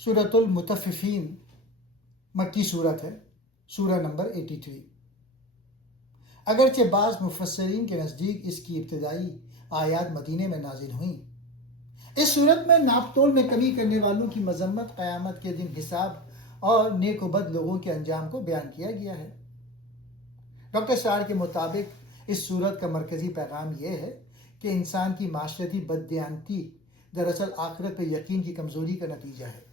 سورۃ المطففین مکی صورت ہے، سورہ نمبر 83۔ اگرچہ بعض مفسرین کے نزدیک اس کی ابتدائی آیات مدینے میں نازل ہوئیں۔ اس صورت میں ناپ تول میں کمی کرنے والوں کی مذمت، قیامت کے دن حساب اور نیک و بد لوگوں کے انجام کو بیان کیا گیا ہے۔ ڈاکٹر اسٹار کے مطابق اس صورت کا مرکزی پیغام یہ ہے کہ انسان کی معاشرتی بددیانتی دراصل آخرت پر یقین کی کمزوری کا نتیجہ ہے۔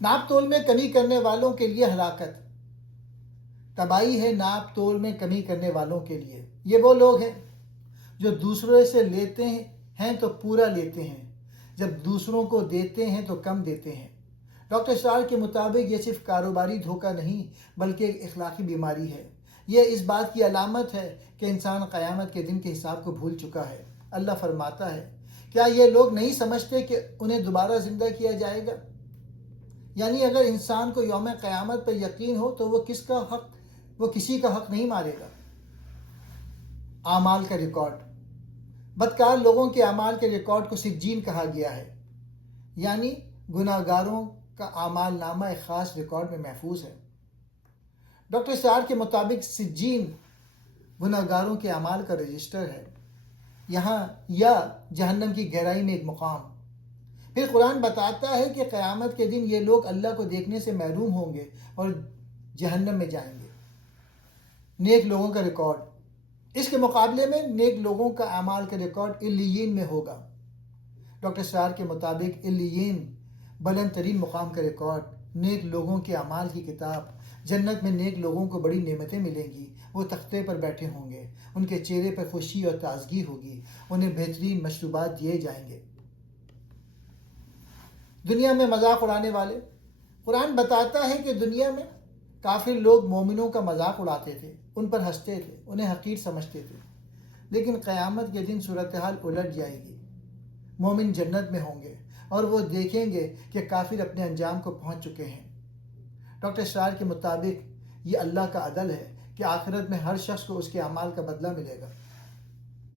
ناپ تول میں کمی کرنے والوں کے لیے ہلاکت، تباہی ہے ناپ تول میں کمی کرنے والوں کے لیے۔ یہ وہ لوگ ہیں جو دوسروں سے لیتے ہیں تو پورا لیتے ہیں، جب دوسروں کو دیتے ہیں تو کم دیتے ہیں۔ ڈاکٹر اسٹار کے مطابق یہ صرف کاروباری دھوکہ نہیں بلکہ ایک اخلاقی بیماری ہے۔ یہ اس بات کی علامت ہے کہ انسان قیامت کے دن کے حساب کو بھول چکا ہے۔ اللہ فرماتا ہے، کیا یہ لوگ نہیں سمجھتے کہ انہیں دوبارہ زندہ کیا جائے گا؟ یعنی اگر انسان کو یوم قیامت پر یقین ہو تو وہ کسی کا حق نہیں مارے گا۔ اعمال کا ریکارڈ، بدکار لوگوں کے اعمال کے ریکارڈ کو سجین کہا گیا ہے، یعنی گناہ گاروں کا اعمال نامہ ایک خاص ریکارڈ میں محفوظ ہے۔ ڈاکٹر اسٹار کے مطابق سجین گناہ گاروں کے اعمال کا رجسٹر ہے، یہاں یا جہنم کی گہرائی میں ایک مقام۔ پھر قرآن بتاتا ہے کہ قیامت کے دن یہ لوگ اللہ کو دیکھنے سے محروم ہوں گے اور جہنم میں جائیں گے۔ نیک لوگوں کا ریکارڈ، اس کے مقابلے میں نیک لوگوں کا اعمال کا ریکارڈ علیین میں ہوگا۔ ڈاکٹر اسٹار کے مطابق علیین بلند ترین مقام کا ریکارڈ، نیک لوگوں کے اعمال کی کتاب۔ جنت میں نیک لوگوں کو بڑی نعمتیں ملیں گی، وہ تختے پر بیٹھے ہوں گے، ان کے چہرے پر خوشی اور تازگی ہوگی، انہیں بہترین مشروبات دیے جائیں گے۔ دنیا میں مذاق اڑانے والے، قرآن بتاتا ہے کہ دنیا میں کافر لوگ مومنوں کا مذاق اڑاتے تھے، ان پر ہنستے تھے، انہیں حقیر سمجھتے تھے، لیکن قیامت کے دن صورتحال الٹ جائے گی۔ مومن جنت میں ہوں گے اور وہ دیکھیں گے کہ کافر اپنے انجام کو پہنچ چکے ہیں۔ ڈاکٹر اسٹار کے مطابق یہ اللہ کا عدل ہے کہ آخرت میں ہر شخص کو اس کے اعمال کا بدلہ ملے گا۔